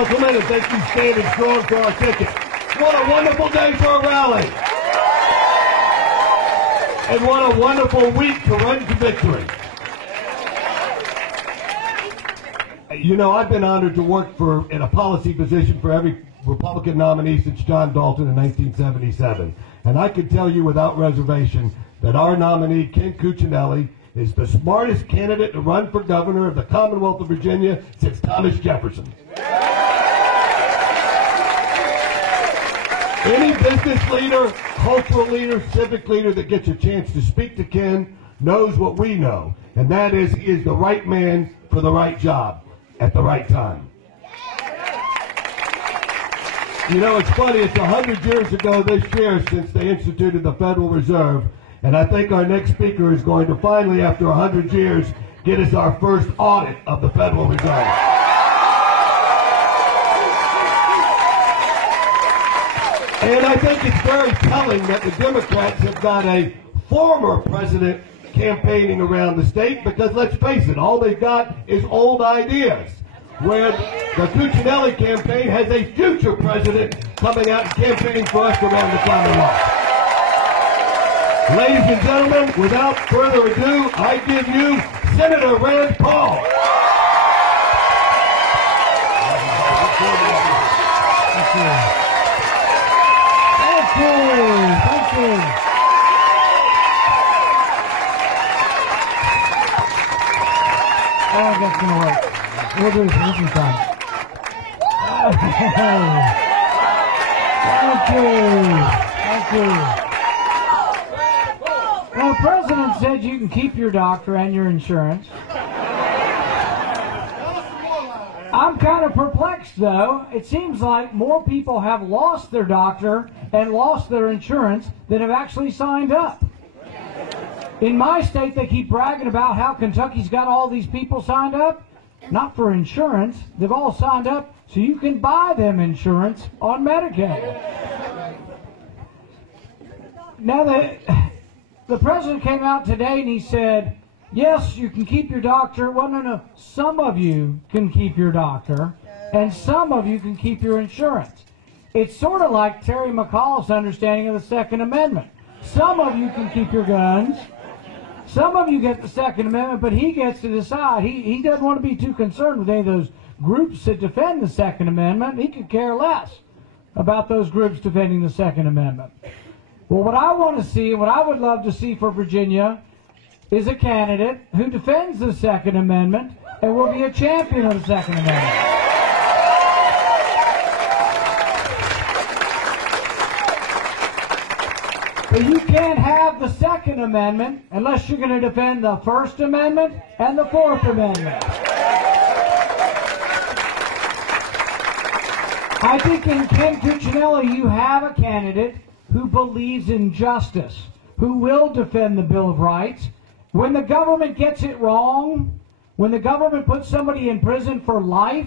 Gentlemen, and thank you standing strong for our ticket. What a wonderful day for a rally. And what a wonderful week to run to victory. You know, I've been honored to work in a policy position for every Republican nominee since John Dalton in 1977. And I can tell you without reservation that our nominee, Ken Cuccinelli, is the smartest candidate to run for governor of the Commonwealth of Virginia since Thomas Jefferson. Any business leader, cultural leader, civic leader that gets a chance to speak to Ken knows what we know, and that is he is the right man for the right job at the right time. You know, it's funny, it's 100 years ago this year since they instituted the Federal Reserve, and I think our next speaker is going to finally, after 100 years, get us our first audit of the Federal Reserve. And I think it's very telling that the Democrats have got a former president campaigning around the state because, let's face it, all they've got is old ideas. Where the Cuccinelli campaign has a future president coming out and campaigning for us around the Commonwealth. Ladies and gentlemen, without further ado, I give you Senator Rand Paul. Thank you. Thank you. Oh, that's going to work. We'll do this one time. Thank you. Well, the president said you can keep your doctor and your insurance. I'm kind of perplexed, though. It seems like more people have lost their doctor and lost their insurance than have actually signed up. In my state, they keep bragging about how Kentucky's got all these people signed up. Not for insurance. They've all signed up so you can buy them insurance on Medicaid. Now, the president came out today and he said, yes, you can keep your doctor. Well, no. Some of you can keep your doctor, and some of you can keep your insurance. It's sort of like Terry McAuliffe's understanding of the Second Amendment. Some of you can keep your guns. Some of you get the Second Amendment, but he gets to decide. He doesn't want to be too concerned with any of those groups that defend the Second Amendment. He could care less about those groups defending the Second Amendment. Well, what I want to see, what I would love to see for Virginia, is a candidate who defends the Second Amendment and will be a champion of the Second Amendment. But you can't have the Second Amendment unless you're going to defend the First Amendment and the Fourth Amendment. I think in Ken Cuccinelli you have a candidate who believes in justice, who will defend the Bill of Rights. When the government gets it wrong, when the government puts somebody in prison for life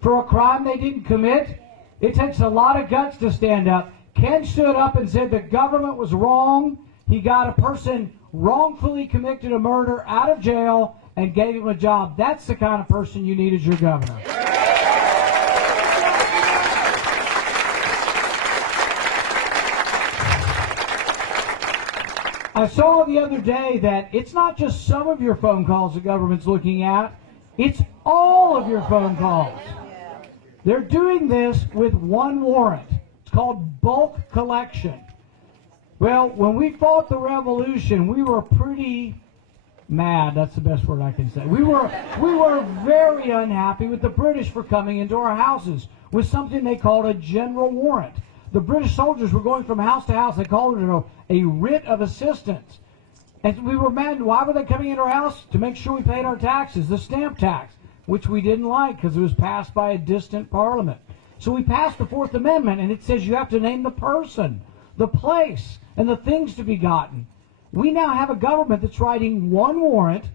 for a crime they didn't commit, it takes a lot of guts to stand up. Ken stood up and said the government was wrong. He got a person wrongfully convicted of murder out of jail and gave him a job. That's the kind of person you need as your governor. I saw the other day that it's not just some of your phone calls the government's looking at, it's all of your phone calls. They're doing this with one warrant. It's called bulk collection. Well, when we fought the revolution, we were pretty mad. That's the best word I can say. We were very unhappy with the British for coming into our houses with something they called a general warrant. The British soldiers were going from house to house. They called it a writ of assistance. And we were mad. Why were they coming into our house? To make sure we paid our taxes, the stamp tax, which we didn't like because it was passed by a distant parliament. So we passed the Fourth Amendment, and it says you have to name the person, the place, and the things to be gotten. We now have a government that's writing one warrant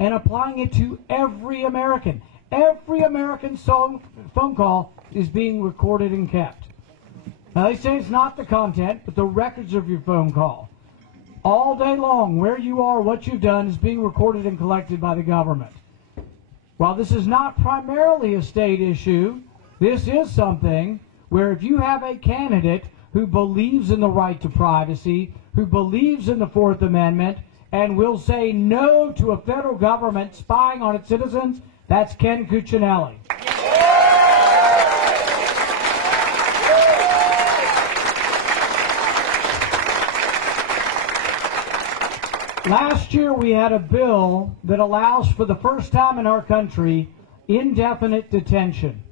and applying it to every American. Every American phone call is being recorded and kept. Now, they say it's not the content, but the records of your phone call. All day long, where you are, what you've done is being recorded and collected by the government. While this is not primarily a state issue, This is something where if you have a candidate who believes in the right to privacy, who believes in the Fourth Amendment, and will say no to a federal government spying on its citizens, that's Ken Cuccinelli. Last year we had a bill that allows for the first time in our country indefinite detention.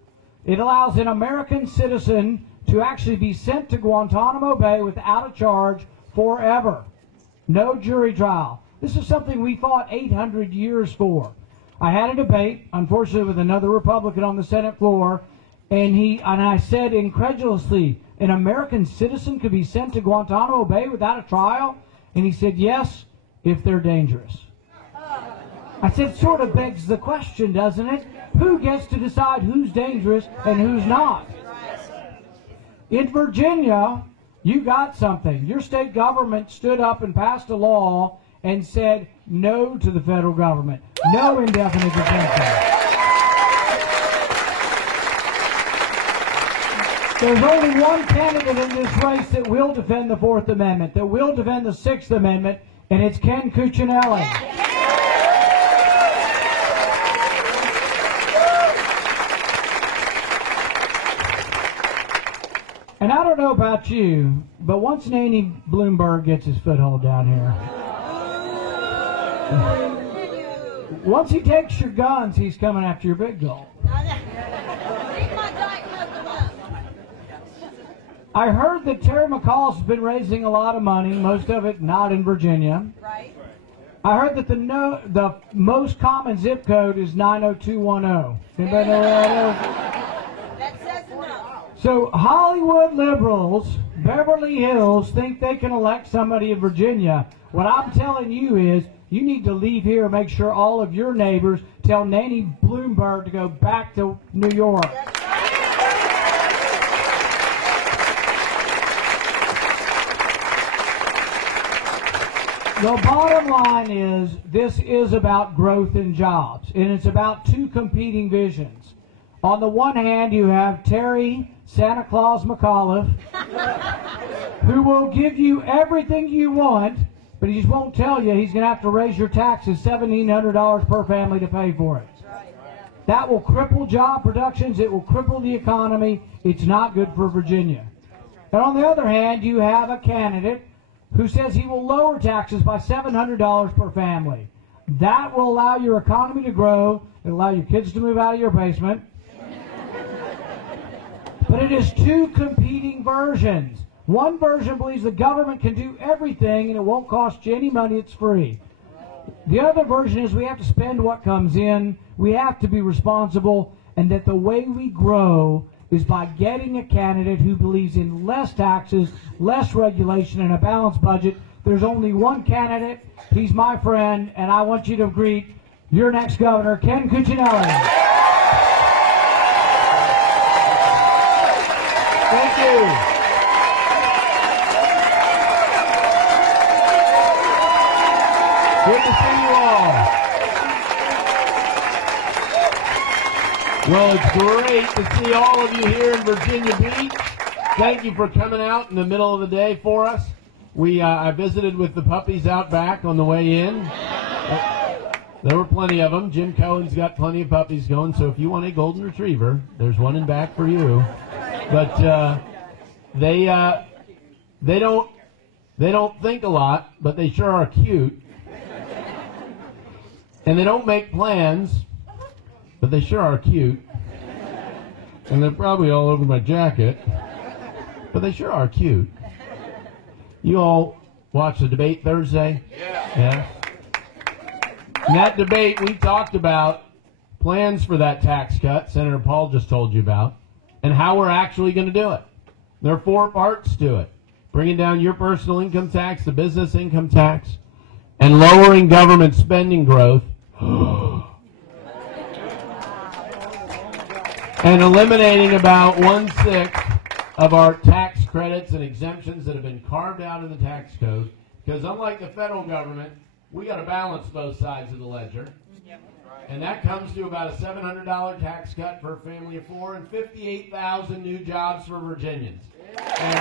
It allows an American citizen to actually be sent to Guantanamo Bay without a charge forever. No jury trial. This is something we fought 800 years for. I had a debate, unfortunately, with another Republican on the Senate floor, and I said incredulously, an American citizen could be sent to Guantanamo Bay without a trial? And he said, yes, if they're dangerous. I said, sort of begs the question, doesn't it? Who gets to decide who's dangerous and who's not? In Virginia, you got something. Your state government stood up and passed a law and said no to the federal government. No indefinite detention. There's only one candidate in this race that will defend the Fourth Amendment, that will defend the Sixth Amendment, and it's Ken Cuccinelli. And I don't know about you, but once Nanny Bloomberg gets his foothold down here, once he takes your guns, he's coming after your big gold. I heard that Terry McAuliffe's been raising a lot of money, most of it not in Virginia. Right. I heard that the most common zip code is 90210. Anybody know where that is? That says enough. So Hollywood liberals, Beverly Hills, think they can elect somebody in Virginia. What I'm telling you is you need to leave here and make sure all of your neighbors tell Nanny Bloomberg to go back to New York. The bottom line is this is about growth and jobs, and it's about two competing visions. On the one hand, you have Terry Santa Claus McAuliffe, who will give you everything you want, but he just won't tell you he's going to have to raise your taxes $1,700 per family to pay for it. That will cripple job productions. It will cripple the economy. It's not good for Virginia. And on the other hand, you have a candidate who says he will lower taxes by $700 per family. That will allow your economy to grow. It will allow your kids to move out of your basement. But it is two competing versions. One version believes the government can do everything and it won't cost you any money, it's free. The other version is we have to spend what comes in, we have to be responsible, and that the way we grow is by getting a candidate who believes in less taxes, less regulation, and a balanced budget. There's only one candidate. He's my friend, and I want you to greet your next governor, Ken Cuccinelli. Thank you. Good to see you all. Well, it's great to see all of you here in Virginia Beach. Thank you for coming out in the middle of the day for us. I visited with the puppies out back on the way in. There were plenty of them. Jim Cohen's got plenty of puppies going, so if you want a golden retriever, there's one in back for you. But they don't think a lot, but they sure are cute. And they don't make plans, but they sure are cute. And they're probably all over my jacket, but they sure are cute. You all watched the debate Thursday? Yeah. In that debate, we talked about plans for that tax cut Senator Paul just told you about, and how we're actually going to do it. There are 4 parts to it. Bringing down your personal income tax, the business income tax, and lowering government spending growth, and eliminating about 1/6 of our tax credits and exemptions that have been carved out of the tax code. Because unlike the federal government, we got to balance both sides of the ledger. And that comes to about a $700 tax cut for a family of 4 and 58,000 new jobs for Virginians. And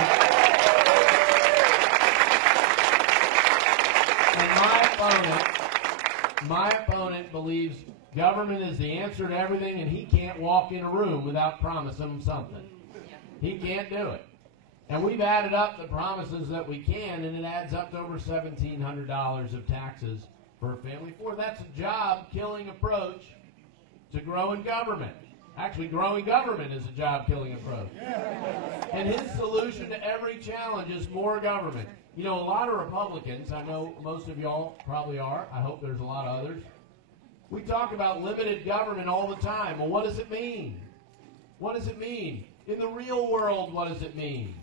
my opponent believes government is the answer to everything, and he can't walk in a room without promising them something. He can't do it. And we've added up the promises that we can, and it adds up to over $1,700 of taxes for a family of 4. That's a job-killing approach to growing government. Actually, growing government is a job-killing approach. And his solution to every challenge is more government. You know, a lot of Republicans, I know most of y'all probably are, I hope there's a lot of others, we talk about limited government all the time. Well, what does it mean? What does it mean? In the real world, what does it mean?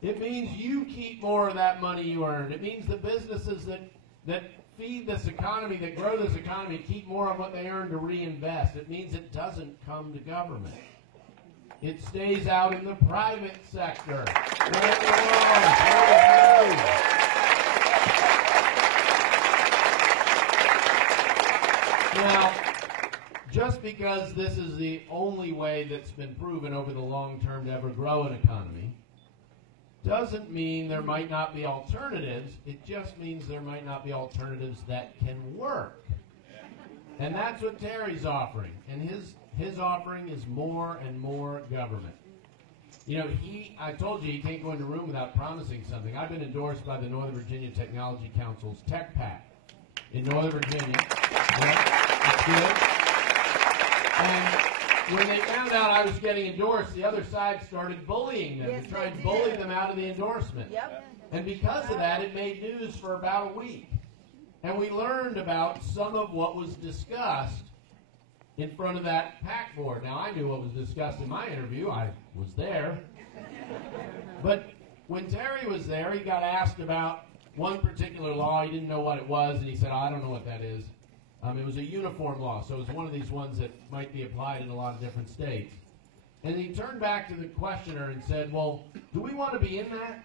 It means you keep more of that money you earn. It means the businesses that feed this economy, that grow this economy, keep more of what they earn to reinvest. It means it doesn't come to government. It stays out in the private sector. Where it belongs, where it moves. Now, just because this is the only way that's been proven over the long term to ever grow an economy, doesn't mean there might not be alternatives. It just means there might not be alternatives that can work. And that's what Terry's offering. And his offering is more and more government. You know, I told you he can't go into a room without promising something. I've been endorsed by the Northern Virginia Technology Council's Tech Pack in Northern Virginia. That's good. And when they found out I was getting endorsed, the other side started bullying them. Yes, to try and they bully did. them out of the endorsement. Yep. And because of that, it made news for about a week. And we learned about some of what was discussed in front of that PAC board. Now, I knew what was discussed in my interview. I was there. But when Terry was there, he got asked about one particular law. He didn't know what it was, and he said, I don't know what that is. It was a uniform law, so it was one of these ones that might be applied in a lot of different states. And he turned back to the questioner and said, well, do we want to be in that?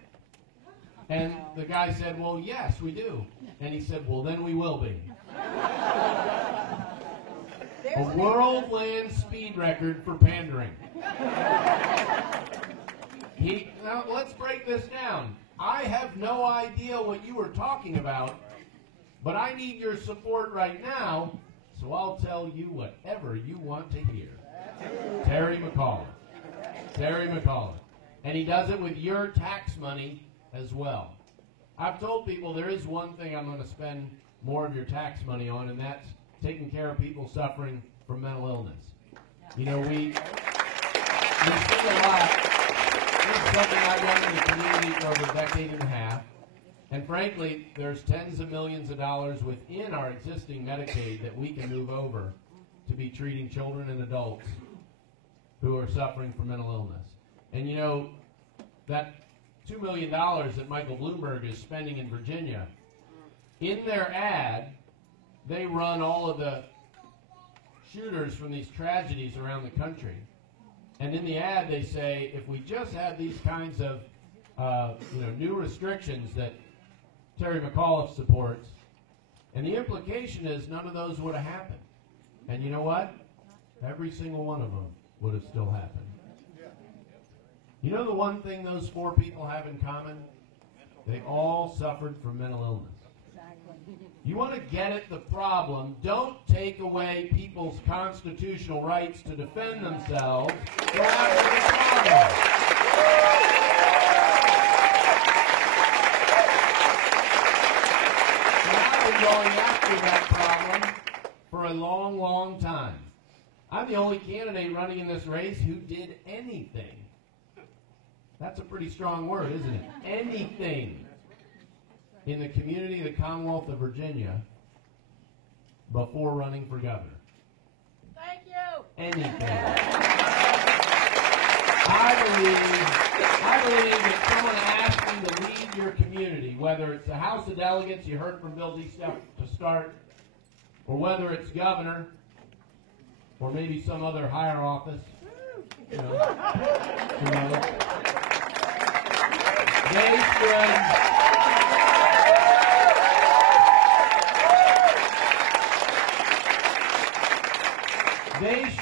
And the guy said, well, yes, we do. And he said, well, then we will be. A world land speed record for pandering. Now, let's break this down. I have no idea what you were talking about, but I need your support right now, so I'll tell you whatever you want to hear. Terry McAuliffe. Terry McAuliffe. And he does it with your tax money as well. I've told people there is one thing I'm going to spend more of your tax money on, and that's taking care of people suffering from mental illness. You know, we see a lot. This is something I've done in the community for over a decade and a half. And frankly, there's tens of millions of dollars within our existing Medicaid that we can move over to be treating children and adults who are suffering from mental illness. And you know, that $2 million that Michael Bloomberg is spending in Virginia, in their ad, they run all of the shooters from these tragedies around the country. And in the ad, they say, if we just had these kinds of new restrictions that Terry McAuliffe supports, and the implication is none of those would have happened. And you know what? Every single one of them would have still happened. You know the one thing those 4 people have in common? They all suffered from mental illness. You want to get at the problem, don't take away people's constitutional rights to defend themselves. Go after the problem. I've been going after that problem for a long, long time. I'm the only candidate running in this race who did anything. That's a pretty strong word, isn't it? Anything in the community of the Commonwealth of Virginia before running for governor. Thank you. Anything. I believe that someone asking to lead your community, whether it's the House of Delegates, you heard from Bill Destuff to start, or whether it's governor, or maybe some other higher office, you know, they should.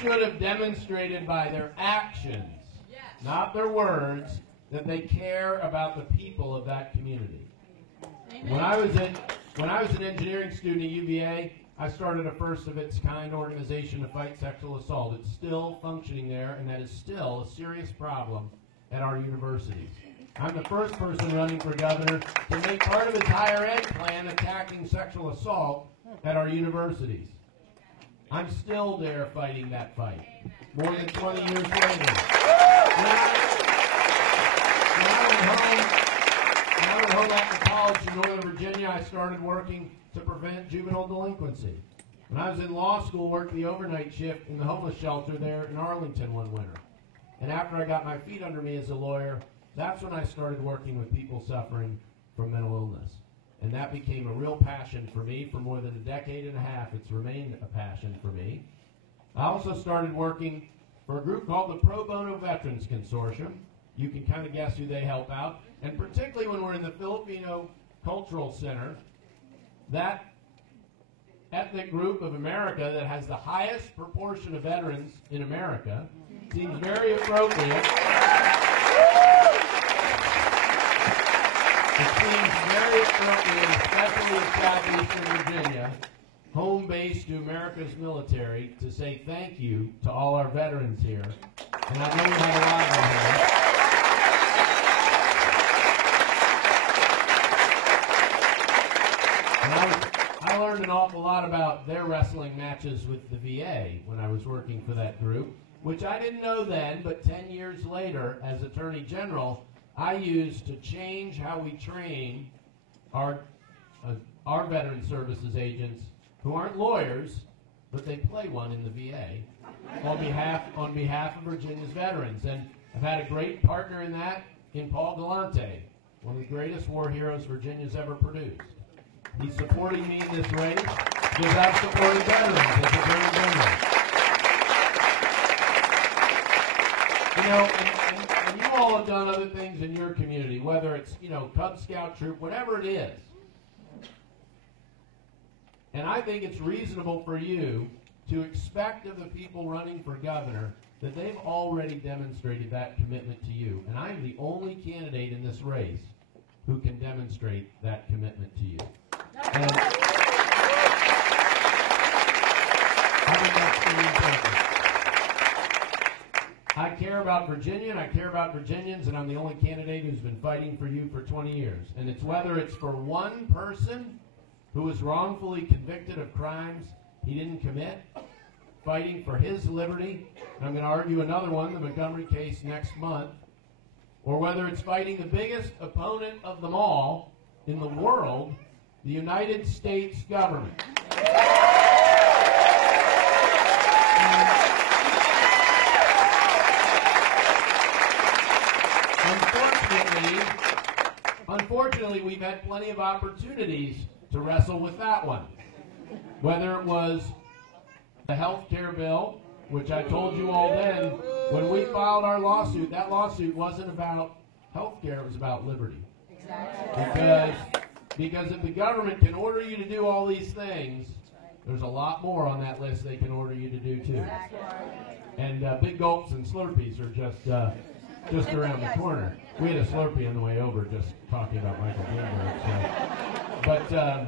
should have demonstrated by their actions, not their words, that they care about the people of that community. When I was an engineering student at UVA, I started a first-of-its-kind organization to fight sexual assault. It's still functioning there, and that is still a serious problem at our universities. I'm the first person running for governor to make part of its higher ed plan attacking sexual assault at our universities. I'm still there fighting that fight, more than 20 years later. When I went home after college in Northern Virginia, I started working to prevent juvenile delinquency. When I was in law school, worked the overnight shift in the homeless shelter there in Arlington one winter. And after I got my feet under me as a lawyer, that's when I started working with people suffering from mental illness. And that became a real passion for me. For more than a decade and a half, it's remained a passion for me. I also started working for a group called the Pro Bono Veterans Consortium. You can kind of guess who they help out. And particularly when we're in the Filipino Cultural Center, that ethnic group of America that has the highest proportion of veterans in America seems very appropriate. It seems very appropriate, especially in southeastern Virginia, home base to America's military, to say thank you to all our veterans here. And I know we have a lot of them here. And I learned an awful lot about their wrestling matches with the VA when I was working for that group, which I didn't know then, but 10 years later, as Attorney General, I used to change how we train our Veteran Services agents who aren't lawyers, but they play one in the VA on behalf of Virginia's veterans. And I've had a great partner in that in Paul Galante, one of the greatest war heroes Virginia's ever produced. He's supporting me in this race because I'm supporting veterans as Attorney General. You know, and you all have done other things in your community, whether it's, Cub Scout troop, whatever it is. And I think it's reasonable for you to expect of the people running for governor that they've already demonstrated that commitment to you. And I'm the only candidate in this race who can demonstrate that commitment to you. And I think that's really important. I care about Virginia, and I care about Virginians, and I'm the only candidate who's been fighting for you for 20 years. And it's whether it's for one person who was wrongfully convicted of crimes he didn't commit, fighting for his liberty, and I'm going to argue another one, the Montgomery case, next month, or whether it's fighting the biggest opponent of them all in the world, the United States government. Unfortunately, we've had plenty of opportunities to wrestle with that one. Whether it was the health care bill, which I told you all then, when we filed our lawsuit, that lawsuit wasn't about health care, it was about liberty. Exactly. Because if the government can order you to do all these things, there's a lot more on that list they can order you to do too. Exactly. And big gulps and Slurpees are just around the corner. We had a Slurpee on the way over just talking about Michael Bloomberg. So.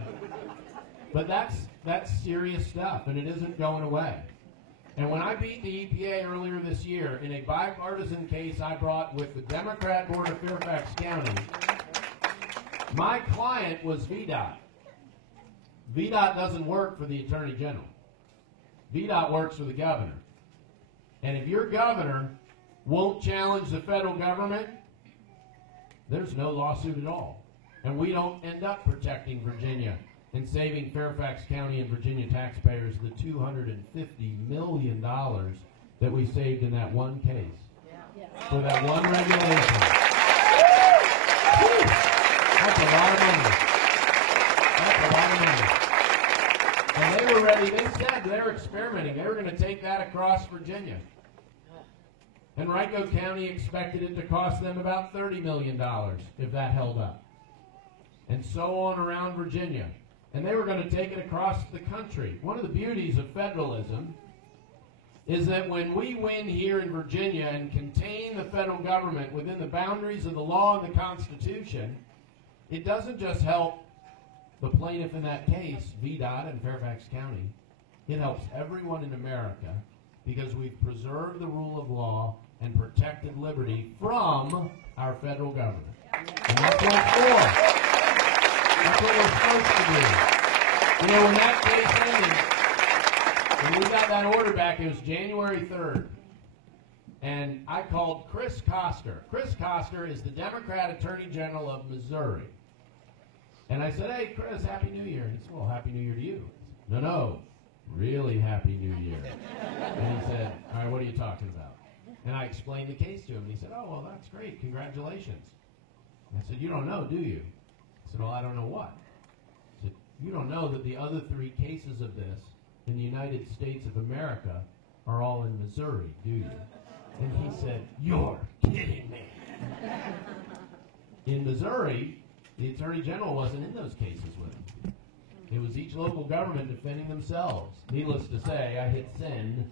But that's serious stuff, and it isn't going away. And when I beat the EPA earlier this year in a bipartisan case I brought with the Democrat board of Fairfax County, my client was VDOT. VDOT doesn't work for the Attorney General. VDOT works for the governor. And if your governor won't challenge the federal government, there's no lawsuit at all. And we don't end up protecting Virginia and saving Fairfax County and Virginia taxpayers the $250 million that we saved in that one case. For that one regulation. Whew. That's a lot of money. That's a lot of money. And they were ready, they said they were experimenting. They were going to take that across Virginia. And Henrico County expected it to cost them about $30 million if that held up. And so on around Virginia. And they were going to take it across the country. One of the beauties of federalism is that when we win here in Virginia and contain the federal government within the boundaries of the law and the Constitution, it doesn't just help the plaintiff in that case, VDOT and Fairfax County. It helps everyone in America because we've preserved the rule of law and protected liberty from our federal government. And that's what it's for. That's what we're supposed to do. You know, when that case ended, when we got that order back, it was January 3rd. And I called Chris Koster. Chris Koster is the Democrat Attorney General of Missouri. And I said, hey, Chris, Happy New Year. He said, well, Happy New Year to you. No, really Happy New Year. And he said, all right, what are you talking about? And I explained the case to him. And he said, oh, well, that's great. Congratulations. And I said, you don't know, do you? I said, well, I don't know what. I said, you don't know that the other 3 cases of this in the United States of America are all in Missouri, do you? And he said, you're kidding me. In Missouri, the Attorney General wasn't in those cases with him. It was each local government defending themselves. Needless to say, I hit send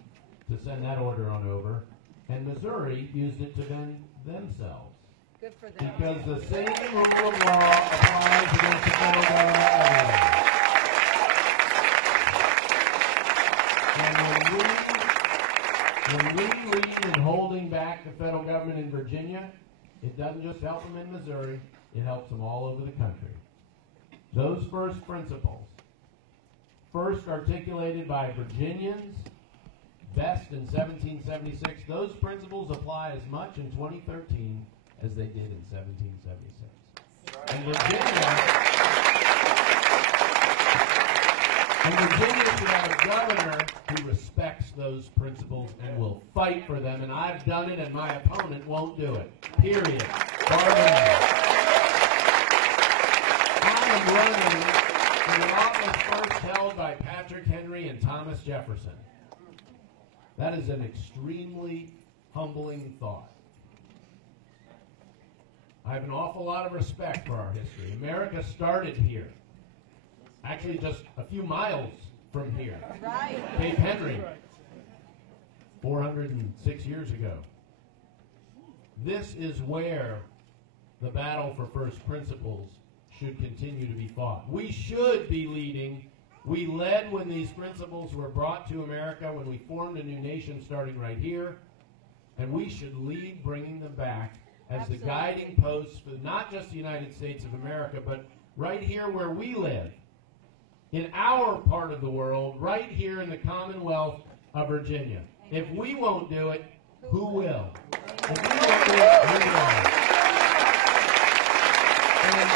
to send that order on over, and Missouri used it to defend themselves. Good for them. Because the same rule of law applies against the federal government everywhere. And when we lead in holding back the federal government in Virginia, it doesn't just help them in Missouri, it helps them all over the country. Those first principles, first articulated by Virginians, best in 1776, those principles apply as much in 2013 as they did in 1776. And Virginia should have a governor who respects those principles and will fight for them, and I've done it and my opponent won't do it. Period. I'm running for the office first held by Patrick Henry and Thomas Jefferson. That is an extremely humbling thought. I have an awful lot of respect for our history. America started here. Actually, just a few miles from here. Right. Cape Henry, 406 years ago. This is where the battle for first principles should continue to be fought. We should be leading. We led when these principles were brought to America, when we formed a new nation starting right here, and we should lead bringing them back as the guiding posts for not just the United States of America, but right here where we live, in our part of the world, right here in the Commonwealth of Virginia. If we won't do it, who will? If we won't do it, who will? And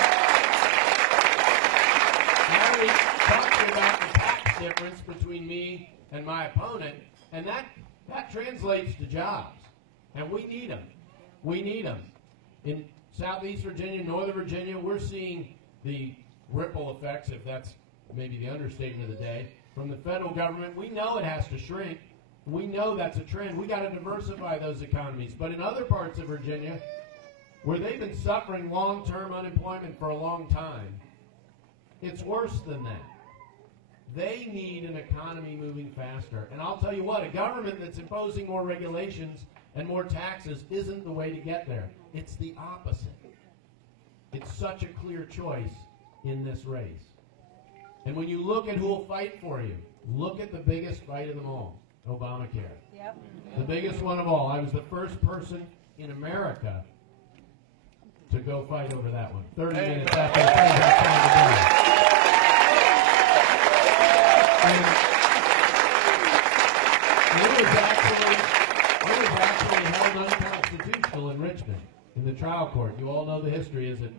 I already talked to you about the tax difference between me and my opponent, and that translates to jobs. And we need them. We need them. In Southeast Virginia, Northern Virginia, we're seeing the ripple effects, if that's maybe the understatement of the day, from the federal government. We know it has to shrink. We know that's a trend. We got to diversify those economies. But in other parts of Virginia, where they've been suffering long-term unemployment for a long time, it's worse than that. They need an economy moving faster. And I'll tell you what, a government that's imposing more regulations and more taxes isn't the way to get there. It's the opposite. It's such a clear choice in this race. And when you look at who will fight for you, look at the biggest fight of them all, Obamacare. Yep. The biggest one of all. I was the first person in America to go fight over that one. 30 minutes after the president signed the bill. And it was actually held unconstitutional in Richmond, in the trial court. You all know the history as it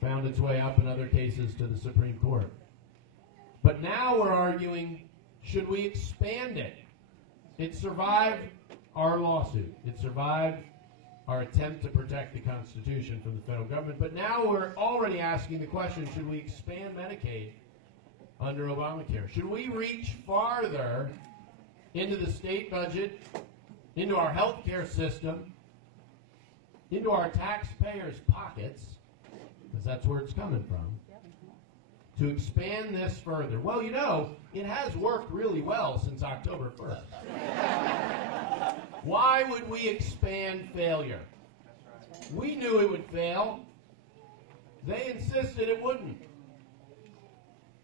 found its way up in other cases to the Supreme Court. But now we're arguing, should we expand it? It survived our lawsuit. It survived our attempt to protect the Constitution from the federal government. But now we're already asking the question, should we expand Medicaid under Obamacare? Should we reach farther into the state budget, into our health care system, into our taxpayers' pockets, because that's where it's coming from, to expand this further. Well, you know, it has worked really well since October 1st. Why would we expand failure? We knew it would fail. They insisted it wouldn't.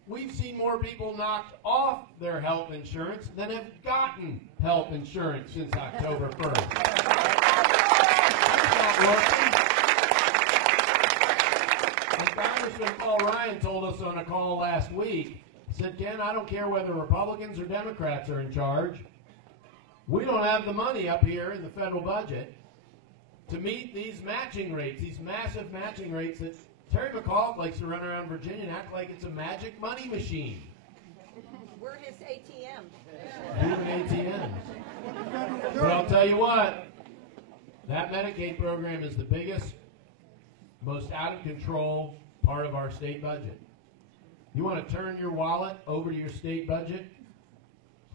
We've seen more people knocked off their health insurance than have gotten health insurance since October 1st. That's not working. And Congressman Paul Ryan told us on a call last week, he said, Ken, I don't care whether Republicans or Democrats are in charge. We don't have the money up here in the federal budget to meet these matching rates, these massive matching rates that Terry McAuliffe likes to run around Virginia and act like it's a magic money machine. We're his ATM. Even ATMs. But I'll tell you what, that Medicaid program is the biggest, most out of control part of our state budget. You want to turn your wallet over to your state budget?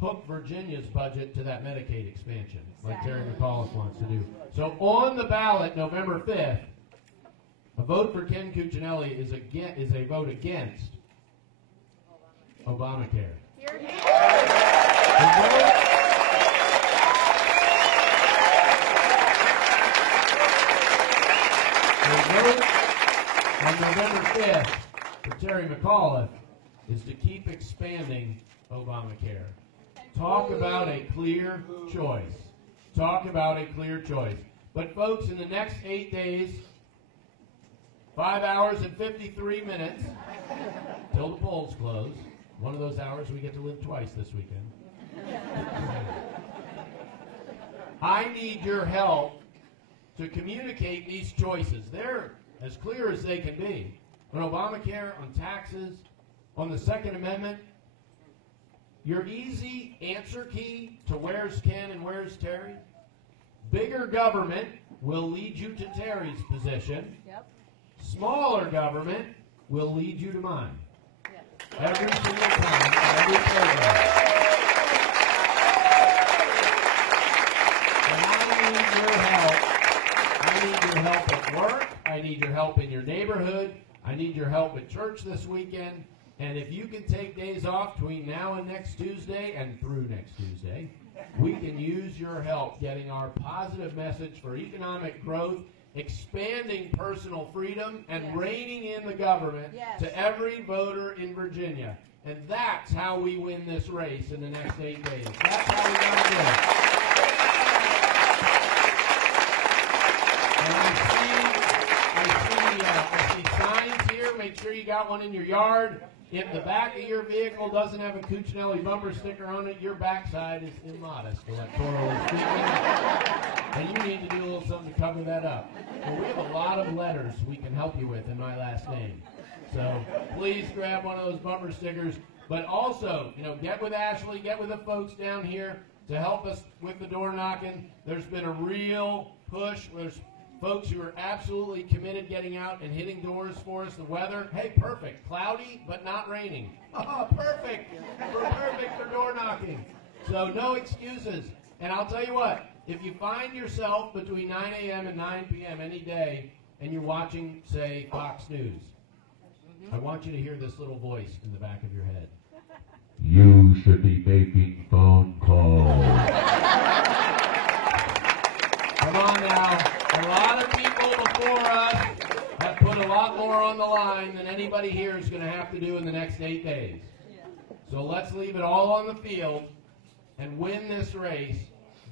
Hook Virginia's budget to that Medicaid expansion, like Terry McAuliffe wants to do. So on the ballot, November 5th, a vote for Ken Cuccinelli is a vote against Obamacare. Here, here. The vote on November 5th for Terry McAuliffe is to keep expanding Obamacare. Talk about a clear choice. Talk about a clear choice. But folks, in the next 8 days, 5 hours and 53 minutes till the polls close. One of those hours we get to live twice this weekend. I need your help to communicate these choices. They're as clear as they can be. On Obamacare, on taxes, on the Second Amendment, your easy answer key to where's Ken and where's Terry? Bigger government will lead you to Terry's position. Yep. Smaller government will lead you to mine. Yep. Every single time, on every program. And I need your help. I need your help at work. I need your help in your neighborhood. I need your help at church this weekend. And if you can take days off between now and next Tuesday and through next Tuesday, we can use your help getting our positive message for economic growth, expanding personal freedom, and Yes. reining in the government Yes. to every voter in Virginia. And that's how we win this race in the next 8 days. That's how we're going to do it. And I see signs here. Make sure you got one in your yard. If the back of your vehicle doesn't have a Cuccinelli bumper sticker on it, your backside is immodest, electorally speaking. And you need to do a little something to cover that up. Well, we have a lot of letters we can help you with in my last name. So please grab one of those bumper stickers. But also, get with Ashley, get with the folks down here to help us with the door knocking. There's been a real push. There's folks who are absolutely committed getting out and hitting doors for us. The weather, hey, perfect. Cloudy, but not raining. Oh, perfect. We're perfect for door knocking. So no excuses. And I'll tell you what, if you find yourself between 9 a.m. and 9 p.m. any day and you're watching, say, Fox News, I want you to hear this little voice in the back of your head. You should be making phone calls. Come on now. A lot of people before us have put a lot more on the line than anybody here is going to have to do in the next 8 days. So let's leave it all on the field and win this race,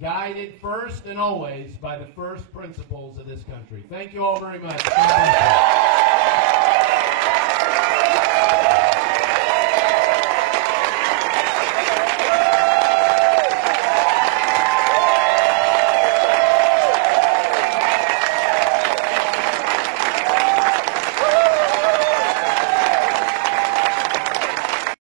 guided first and always by the first principles of this country. Thank you all very much. God bless you.